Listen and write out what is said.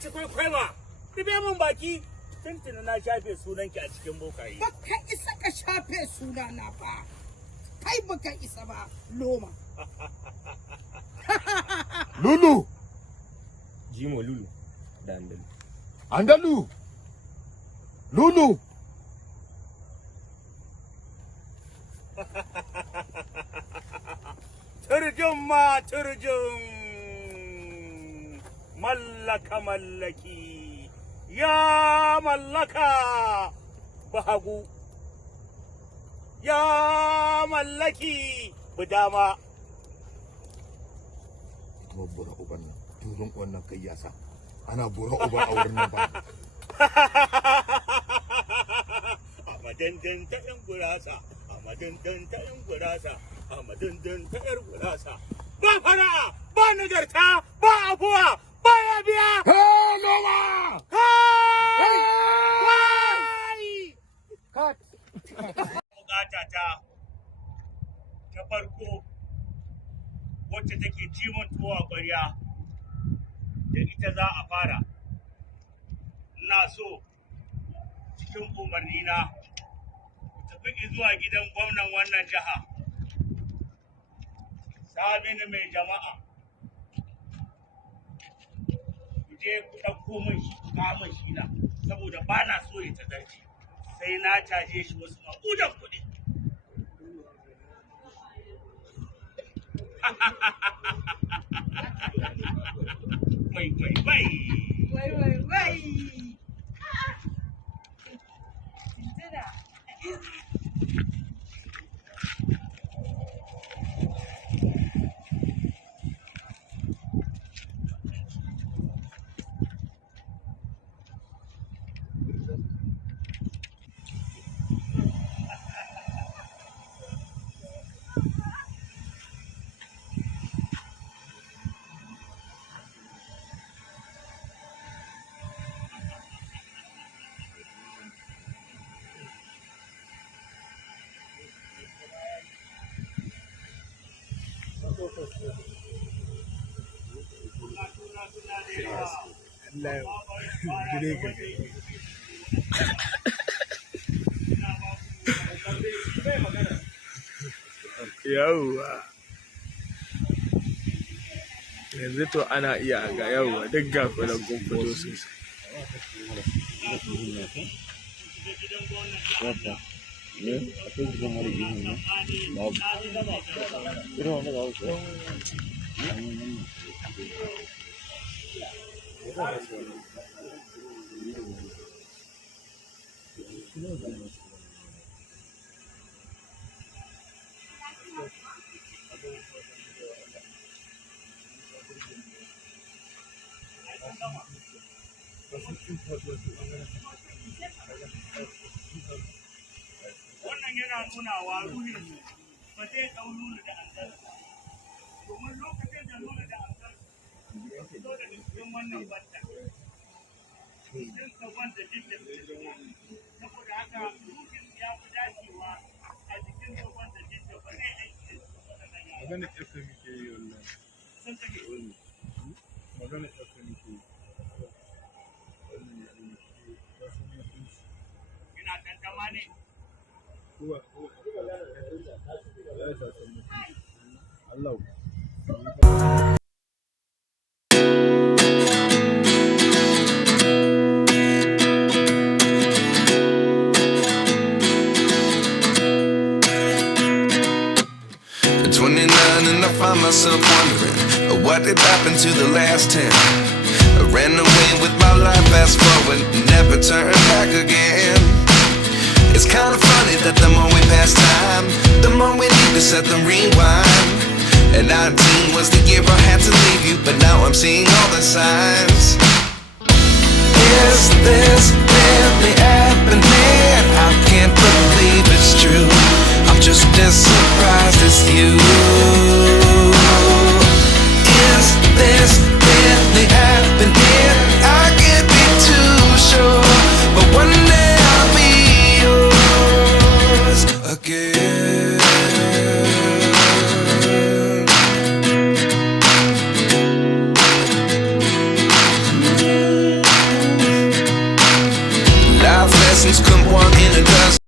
ci kwaikwaiwa. Rufe min baki. Tuntuni na shafe sunanki a cikin bokaye. Baka isa ka shafe sunana ba. Kai baka isa ba, Loma. Lulu. Jimo Lulu da Andalu. Andalu. Lulu. Turjin ma turjin. Mallaka mallaki. Ya mallaka. Bahagu. Ya mallaki. Budama. Kuma bura uban nan. Turin wannan kai ya sa. Ana bura uba a wurin nan ba. Amadandan ta yan gurasa. Amadandan ta yan gurasa. Amadandan ta yar gurasa. Ba fara, ba nagarta, ba abuwa, ba ya biya. Hey, Loma! Cut. Bukata ta farko wacce take ciwon tuwa ƙwarya da ita za a fara. Ina so cikin umarni na tafi zuwa gidan gwamnan wannan jiha. Saminu mai jama'a. Ku je ku ɗauko min shi, kamun shi na, saboda ba na so ya tazarci. Sai na caje shi wasu maƙudan kuɗi. Wai, wai, wai. Wai, wai, wai. Yawwa yanzu to ana iya ga yawwa duk ga kulan kun fito sosai. Wannan yana nuna wa ruhin ba zai ɗau Lulu da Andalu. Domin lokacin da Lulu da Andalu ya fito daga cikin wannan banta, sun ka wanda jinda saboda haka ruhin ya fi dacewa a jikin ka wanda jinda ba zai aiki da Magana ƙasa muke yi wannan. sun take Magana ƙasa muke yi. yana tantama ne. Allah. At 29 and I find myself wondering what did happen to the last 10. I ran away with my life, fast forward, never turn back again. It's kind of funny that the more we pass time, the more we need to set the rewind. And 19 was the year I had to leave you, but now I'm seeing all the signs. Is this really happening? I can't believe it's true. I'm just as surprised as you. Is this really happening? I can't be too sure, but one day I'll be yours again. emotions, couldn't walk in a dozen.